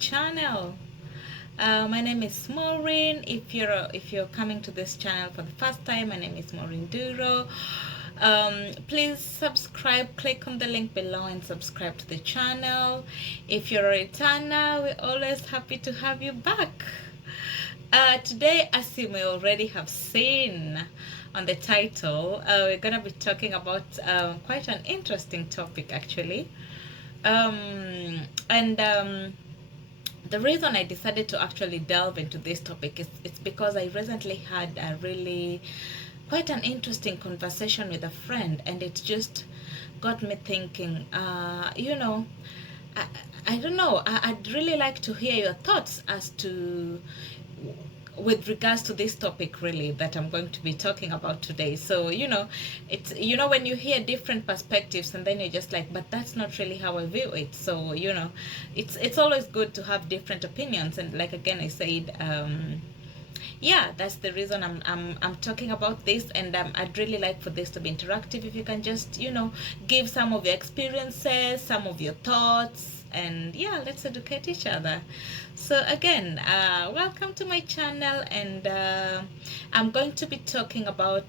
channel. My name is Maureen. If you're coming to this channel for the first time, my name is Maureen Duro. Please subscribe, click on the link below and subscribe to the channel. If you're a returner, we're always happy to have you back. Today, as you may already have seen on the title, we're going to be talking about quite an interesting topic actually. And the reason I decided to actually delve into this topic is it's because I recently had a really quite an interesting conversation with a friend, and it just got me thinking. I, I don't know. I'd really like to hear your thoughts as to with regards to this topic really that I'm going to be talking about today. So it's when you hear different perspectives and then you're just like, but that's not really how I view it. So it's always good to have different opinions. And like again I said, yeah, that's the reason I'm talking about this. And I'd really like for this to be interactive. If you can just give some of your experiences, some of your thoughts, and yeah, let's educate each other. So again, welcome to my channel. And I'm going to be talking about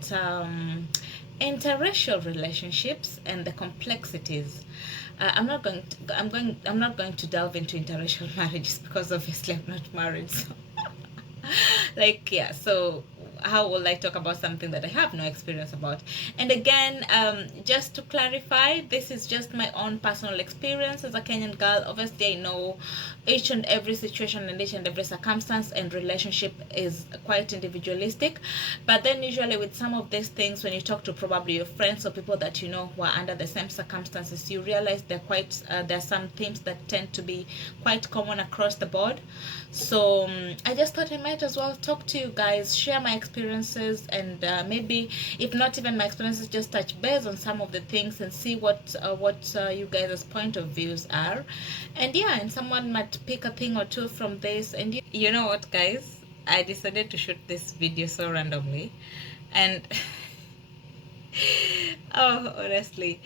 interracial relationships and the complexities. I'm not going to delve into interracial marriages because obviously I'm not married. So like, yeah, so how will I talk about something that I have no experience about? And again, just to clarify, this is just my own personal experience as a Kenyan girl. Obviously I know each and every situation and each and every circumstance and relationship is quite individualistic, but then usually with some of these things, when you talk to probably your friends or people that who are under the same circumstances, you realize there are some themes that tend to be quite common across the board. So I just thought I might as well talk to you guys, share my experiences, and maybe if not even my experiences, just touch base on some of the things and see what you guys' point of views are. And yeah, and someone might pick a thing or two from this. And you know what, guys, I decided to shoot this video so randomly, and oh, honestly,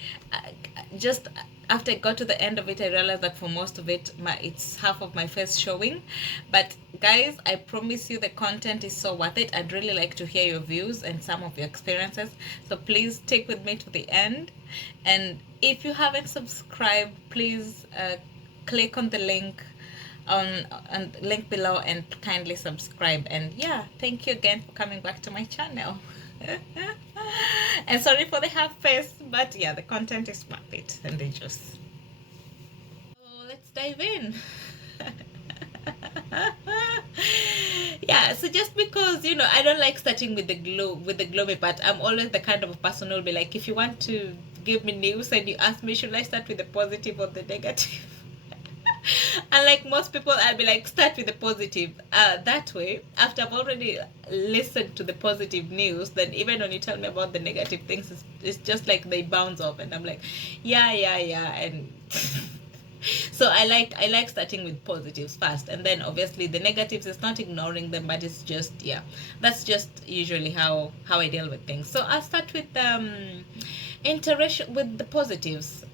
just after I got to the end of it, I realized that for most of it, it's half of my face showing. But guys, I promise you the content is so worth it. I'd really like to hear your views and some of your experiences. So please stick with me to the end. And if you haven't subscribed, please click on the link on link below and kindly subscribe. And yeah, thank you again for coming back to my channel. And sorry for the half face, but yeah, the content is worth it and the juice. So let's dive in. Yeah, so just because I don't like starting with the gloomy part. I'm always the kind of a person who'll be like, if you want to give me news and you ask me, should I start with the positive or the negative? And like most people, I'll be like, start with the positive. That way, after I've already listened to the positive news, then even when you tell me about the negative things, it's just like they bounce off, and I'm like, yeah, and so I like starting with positives first, and then obviously the negatives is not ignoring them, but it's just, yeah, that's just usually how I deal with things. So I'll start with interaction with the positives.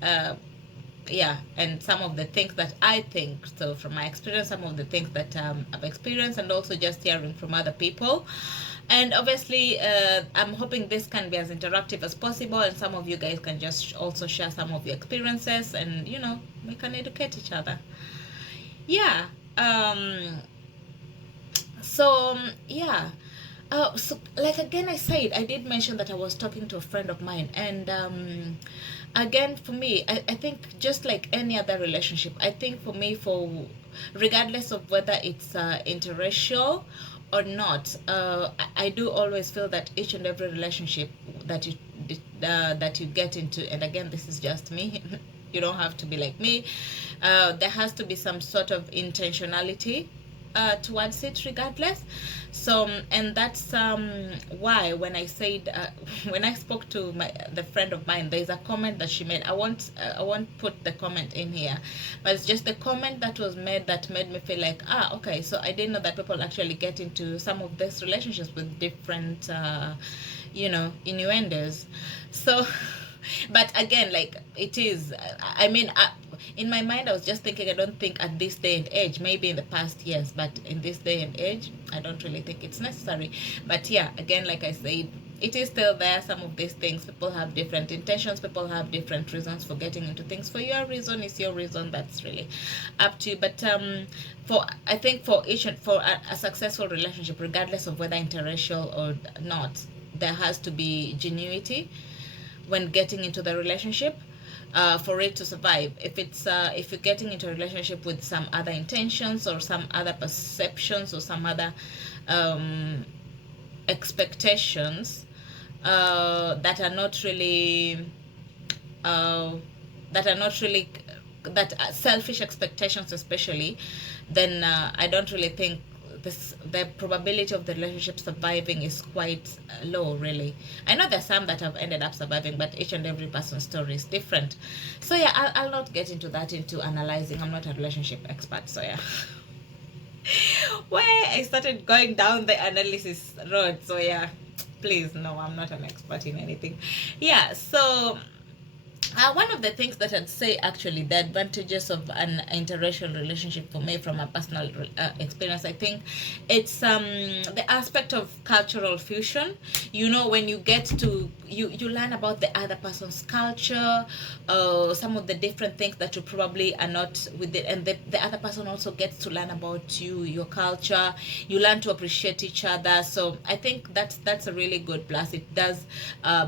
Yeah, and some of the things that I think, so from my experience, some of the things that I've experienced, and also just hearing from other people. And obviously I'm hoping this can be as interactive as possible, and some of you guys can just also share some of your experiences, and we can educate each other. Yeah. Yeah. So like again, I said I did mention that I was talking to a friend of mine, and again, for me, I think just like any other relationship, I think for me, for regardless of whether it's interracial or not, I do always feel that each and every relationship that you get into, and again, this is just me, you don't have to be like me, there has to be some sort of intentionality towards it regardless. So and that's why when I said when I spoke to the friend of mine, there's a comment that she made. I won't put the comment in here, but it's just the comment that was made that made me feel like, okay, so I didn't know that people actually get into some of these relationships with different innuendos. So but again, like, it is, I mean, in my mind I was just thinking, I don't think at this day and age, maybe in the past years, but in this day and age I don't really think it's necessary. But yeah, again, like I said, it is still there. Some of these things, people have different intentions, people have different reasons for getting into things. For your reason is your reason, that's really up to you. But for, I think for each, for a successful relationship, regardless of whether interracial or not, there has to be genuinity when getting into the relationship, for it to survive. If you're getting into a relationship with some other intentions or some other perceptions or some other expectations that are not really that are selfish expectations especially, then I don't really think the probability of the relationship surviving is quite low, really. I know there's some that have ended up surviving, but each and every person's story is different. So yeah, I'll not get into that, into analyzing. I'm not a relationship expert, so yeah. Where I started going down the analysis road, so yeah, please, no, I'm not an expert in anything. Yeah, so one of the things that I'd say, actually, the advantages of an interracial relationship for me, from a personal experience, I think it's the aspect of cultural fusion. You know, when you get to, you learn about the other person's culture, some of the different things that you probably are not with it, and the other person also gets to learn about you, your culture. You learn to appreciate each other. So I think that's a really good plus. It does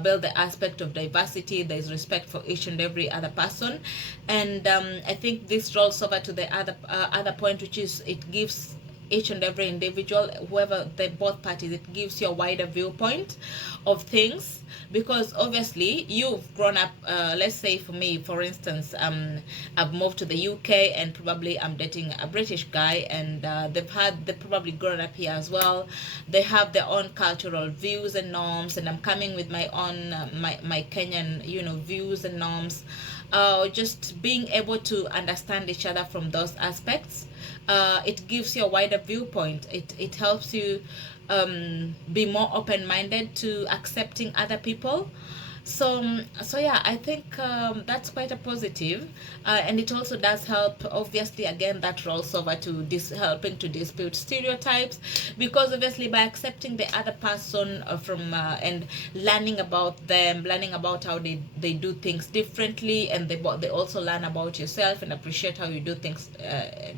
build the aspect of diversity. There's respect for each and every other person, and I think this rolls over to the other point, which is it gives each and every individual, whoever the both parties, it gives you a wider viewpoint of things, because obviously you've grown up, let's say for me, for instance, I've moved to the UK, and probably I'm dating a British guy, and they've probably grown up here as well. They have their own cultural views and norms, and I'm coming with my own my Kenyan, views and norms. Just being able to understand each other from those aspects, it gives you a wider viewpoint. It helps you be more open-minded to accepting other people. So yeah, I think that's quite a positive, and it also does help. Obviously, again, that rolls over to helping to dispute stereotypes, because obviously by accepting the other person from and learning about them, learning about how they do things differently, and they also learn about yourself and appreciate how you do things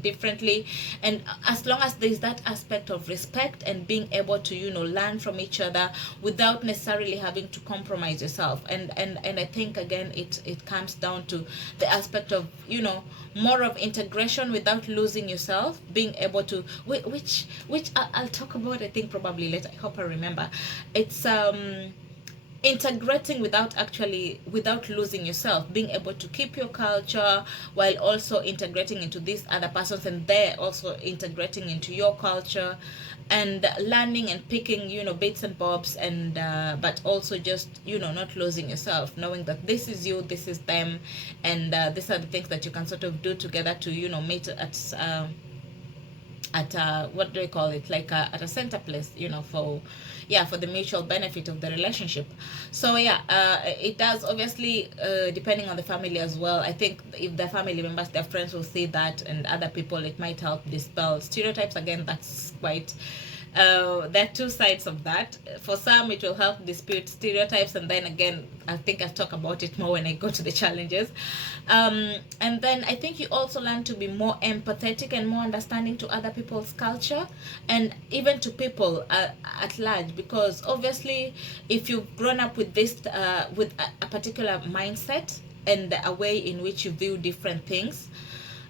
differently. And as long as there's that aspect of respect and being able to learn from each other without necessarily having to compromise yourself. And I think, again, it comes down to the aspect of more of integration without losing yourself, being able to, which I'll talk about, I think, probably later. I hope I remember. It's integrating without losing yourself, being able to keep your culture while also integrating into these other persons, and they're also integrating into your culture, and learning and picking bits and bobs, and but also just not losing yourself, knowing that this is you, this is them, and these are the things that you can sort of do together to meet at what do we call it, like at a center place, for the mutual benefit of the relationship. So yeah, it does, obviously, depending on the family as well. I think if the family members, their friends will see that, and other people, it might help dispel stereotypes. Again, that's quite there are two sides of that. For some, it will help dispute stereotypes, and then again, I think I'll talk about it more when I go to the challenges. And then I think you also learn to be more empathetic and more understanding to other people's culture, and even to people at large, because obviously, if you've grown up with this with a particular mindset and a way in which you view different things,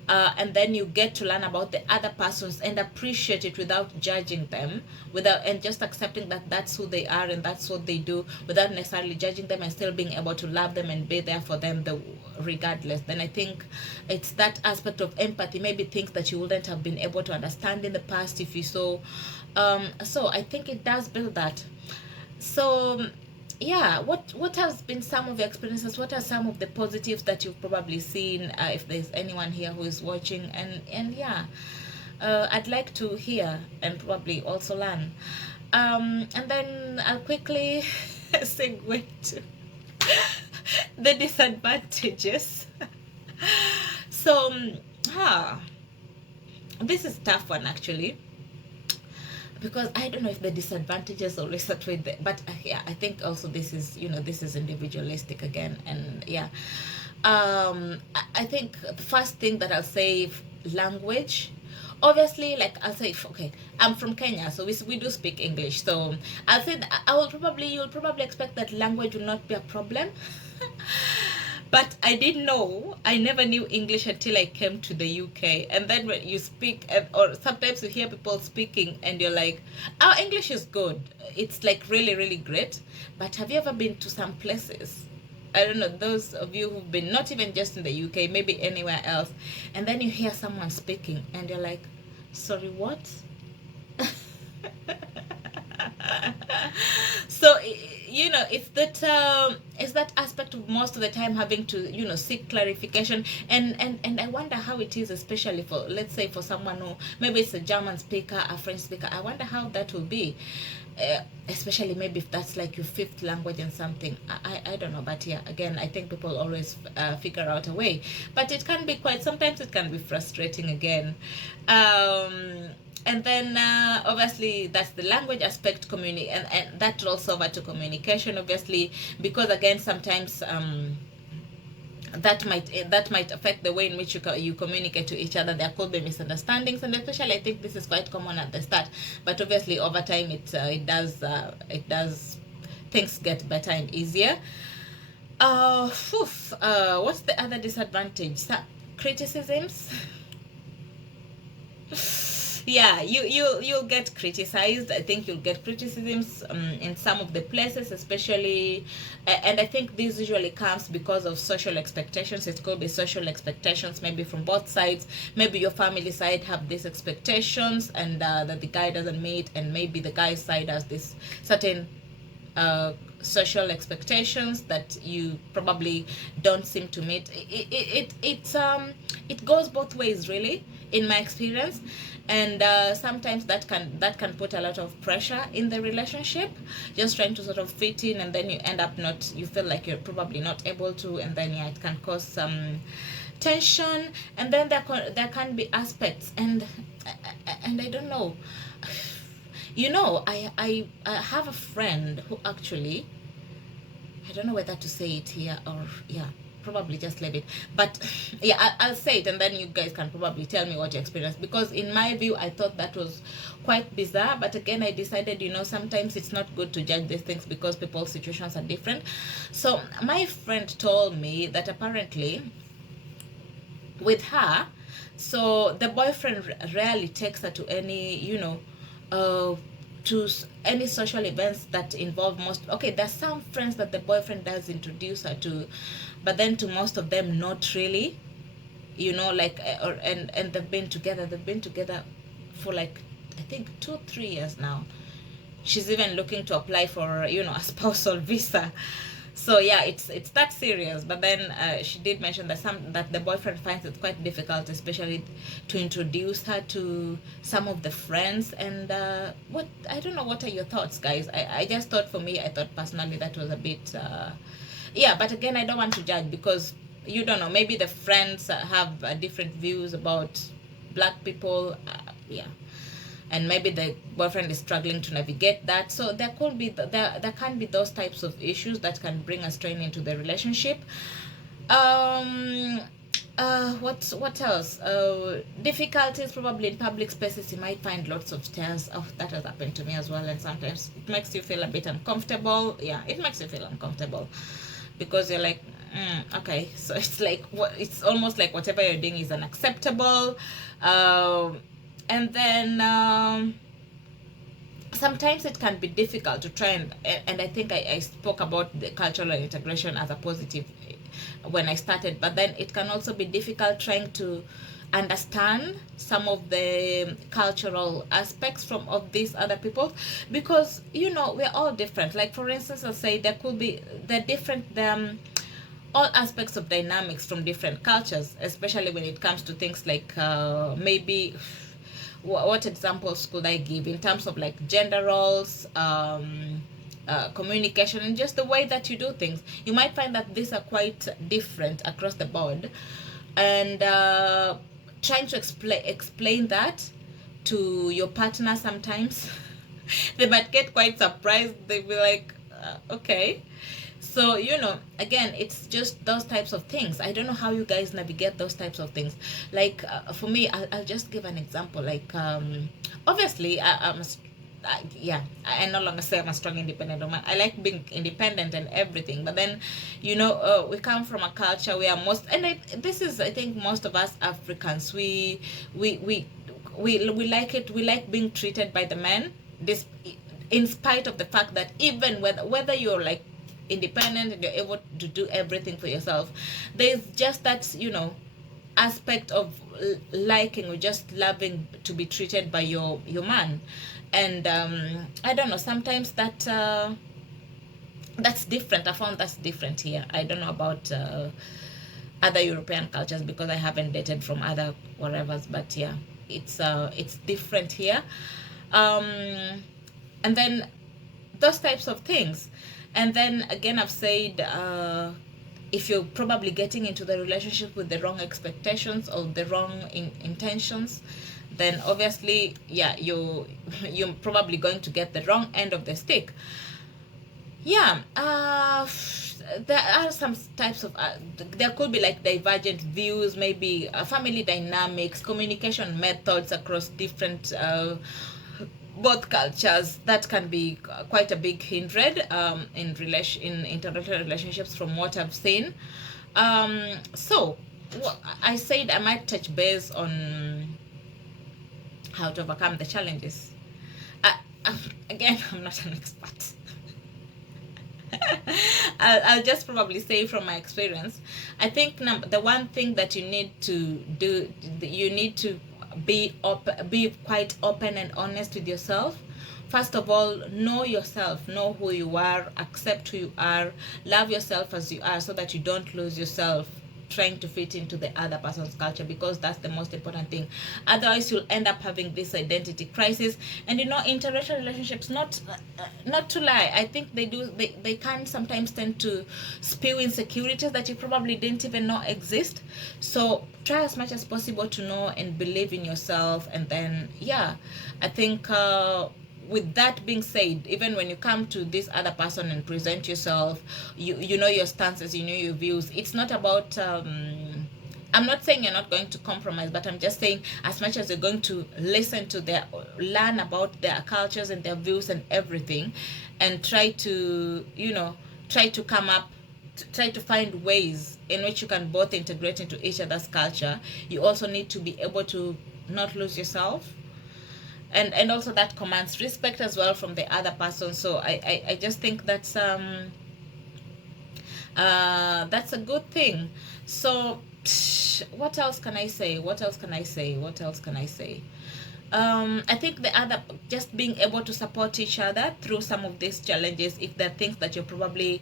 and then you get to learn about the other persons and appreciate it without judging them, and just accepting that that's who they are and that's what they do, without necessarily judging them, and still being able to love them and be there for them regardless. Then I think it's that aspect of empathy, maybe things that you wouldn't have been able to understand in the past if you saw. So I think it does build that. So yeah, what has been some of your experiences? What are some of the positives that you've probably seen, if there's anyone here who is watching? And yeah, I'd like to hear and probably also learn. And then I'll quickly segue to the disadvantages. So this is tough one actually, because I don't know if the disadvantages always start with the, but yeah, I think also this is, this is individualistic again. And yeah, I think the first thing that I'll say, language. Obviously, like I'll say, okay, I'm from Kenya, so we do speak English. So I'll say that you'll probably expect that language will not be a problem. But I never knew English until I came to the UK. And then when you speak, or sometimes you hear people speaking and you're like, our English is good. It's like really, really great. But have you ever been to some places? I don't know, those of you who've been not even just in the UK, maybe anywhere else, and then you hear someone speaking and you're like, sorry, what? So it's that aspect of most of the time having to seek clarification. And I wonder how it is, especially for, let's say, for someone who maybe it's a German speaker, a French speaker. I wonder how that will be, especially maybe if that's like your fifth language and something. I don't know, but yeah, again, I think people always figure out a way, but it can be sometimes it can be frustrating again. And then obviously that's the language aspect, and that rolls over to communication, obviously, because again, sometimes that might affect the way in which you communicate to each other. There could be misunderstandings, and especially I think this is quite common at the start, but obviously over time it does things get better and easier. What's the other disadvantage? Criticisms. Yeah, you'll get criticized. I think you'll get criticisms in some of the places, especially, and I think this usually comes because of social expectations. It could be social expectations, maybe from both sides. Maybe your family side have these expectations, and that the guy doesn't meet, and maybe the guy's side has this certain social expectations that you probably don't seem to meet. It goes both ways, really, in my experience. And sometimes that can put a lot of pressure in the relationship, just trying to sort of fit in, and then you end up you feel like you're probably not able to, and then yeah, it can cause some tension. And then there can be aspects, and I don't know. I have a friend who actually, I don't know whether to say it here or, yeah, probably just leave it. But yeah, I'll say it, and then you guys can probably tell me what you experienced, because in my view, I thought that was quite bizarre. But again, I decided, sometimes it's not good to judge these things because people's situations are different. So my friend told me that apparently with her, so the boyfriend rarely takes her to any, to any social events that involve there's some friends that the boyfriend does introduce her to, but then to most of them, not really, and they've been together for like, I think 2-3 years now. She's even looking to apply for a spousal visa. So yeah, it's that serious. But then she did mention that the boyfriend finds it quite difficult, especially to introduce her to some of the friends. And I don't know, what are your thoughts, guys? I just thought, for me, I thought personally that was a bit yeah. But again, I don't want to judge, because you don't know, maybe the friends have different views about black people, yeah, and maybe the boyfriend is struggling to navigate that. So there can be those types of issues that can bring a strain into the relationship. What else? Difficulties probably in public spaces. You might find lots of stairs. Oh, that has happened to me as well, and sometimes it makes you feel a bit uncomfortable. Yeah, it makes you feel uncomfortable, because you're like, okay, so it's like, it's almost like whatever you're doing is unacceptable. And then sometimes it can be difficult to try and I think I spoke about the cultural integration as a positive when I started, but then it can also be difficult trying to understand some of the cultural aspects of these other people, because we're all different. Like, for instance, I'll say there could be all aspects of dynamics from different cultures, especially when it comes to things like maybe, what examples could I give in terms of like gender roles, communication, and just the way that you do things. You might find that these are quite different across the board. and trying to explain that to your partner sometimes. They might get quite surprised. They'll be like, okay. So, again, it's just those types of things. I don't know how you guys navigate those types of things. Like, for me, I'll just give an example. Like, obviously, yeah, I no longer say I'm a strong independent woman. I like being independent and everything. But then, we come from a culture where this is, I think, most of us Africans, we, we, we like it. We like being treated by the men. This, in spite of the fact that even whether you're like independent and you're able to do everything for yourself, there's just that aspect of liking or just loving to be treated by your man. And I don't know, sometimes that's different. I found that's different here. I don't know about other European cultures because I haven't dated from other whatevers, but yeah, it's different here. And then those types of things. And then again, I've said, if you're probably getting into the relationship with the wrong expectations or the wrong intentions, then obviously, yeah, you're probably going to get the wrong end of the stick. Yeah, there are some types of there could be like divergent views, maybe family dynamics, communication methods across different both cultures. That can be quite a big hindrance in interracial relationships, from what I've seen. So I said I might touch base on how to overcome the challenges. Again, I'm not an expert. I'll just probably say from my experience, I think the one thing that you need to do, you need to be quite open and honest with yourself. First of all, know yourself, know who you are, accept who you are, love yourself as you are, so that you don't lose yourself trying to fit into the other person's culture, because that's the most important thing. Otherwise, you'll end up having this identity crisis. And interracial relationships, not to lie, I think they can sometimes tend to spew insecurities that you probably didn't even know exist. So try as much as possible to know and believe in yourself. And then, yeah, I think with that being said, even when you come to this other person and present yourself, you know your stances, you know your views. It's not about I'm not saying you're not going to compromise, but I'm just saying, as much as you're going to listen to learn about their cultures and their views and everything, and try to try to find ways in which you can both integrate into each other's culture, you also need to be able to not lose yourself. And also that commands respect as well from the other person. So I just think that's a good thing. So what else can I say? I think just being able to support each other through some of these challenges. If there are things that you're probably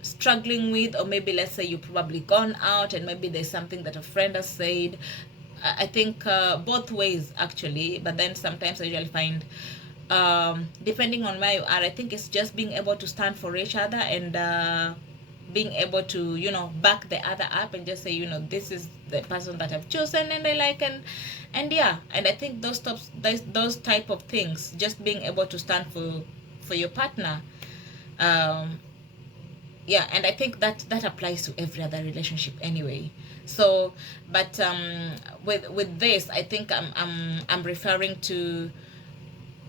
struggling with, or maybe let's say you've probably gone out and maybe there's something that a friend has said, I think both ways actually. But then sometimes I usually find, depending on where you are, I think it's just being able to stand for each other and being able to back the other up and just say, this is the person that I've chosen and I like, and yeah. And I think those type of things, just being able to stand for your partner, yeah. And I think that applies to every other relationship anyway. So, but with this, I think I'm referring to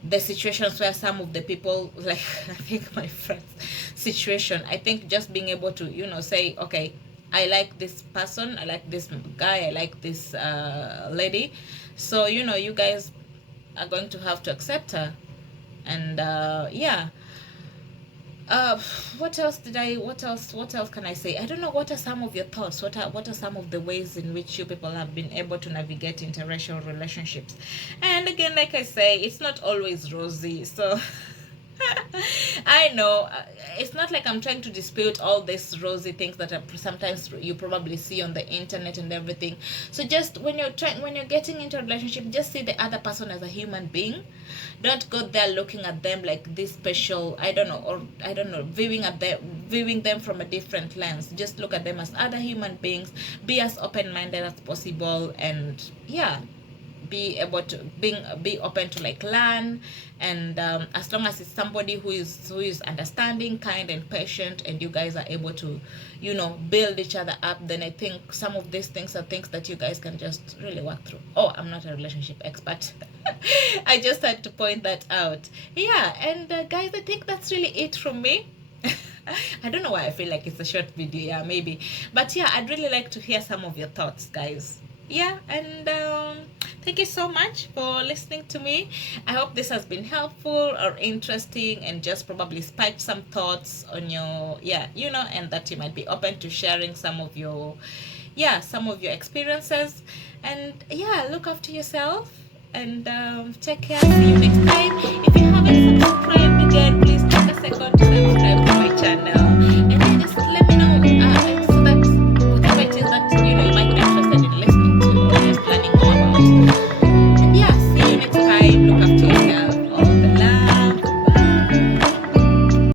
the situations where some of the people, like I think my friend's situation, I think just being able to say, okay, I like this person, I like this guy, I like this lady, so you guys are going to have to accept her. And yeah. What else can I say? I don't know. What are some of your thoughts? What are some of the ways in which you people have been able to navigate interracial relationships? And again, like I say, it's not always rosy. So I know it's not like I'm trying to dispute all these rosy things that are sometimes you probably see on the internet and everything. So just when you're getting into a relationship, just see the other person as a human being. Don't go there looking at them like this special, I don't know, or I don't know, viewing them from a different lens. Just look at them as other human beings. Be as open-minded as possible, and yeah, be able to be open to like learn. And as long as it's somebody who is understanding, kind, and patient, and you guys are able to, you know, build each other up, then I think some of these things are things that you guys can just really work through. Oh, I'm not a relationship expert. I just had to point that out. Yeah. And guys, I think that's really it from me. I don't know why I feel like it's a short video. Yeah, maybe. But yeah, I'd really like to hear some of your thoughts, guys. Yeah. And thank you so much for listening to me. I hope this has been helpful or interesting, and just probably spiked some thoughts on your, yeah, you know, and that you might be open to sharing some of your, yeah, some of your experiences. And yeah, look after yourself, and take care. See you next time. If you haven't subscribed again, please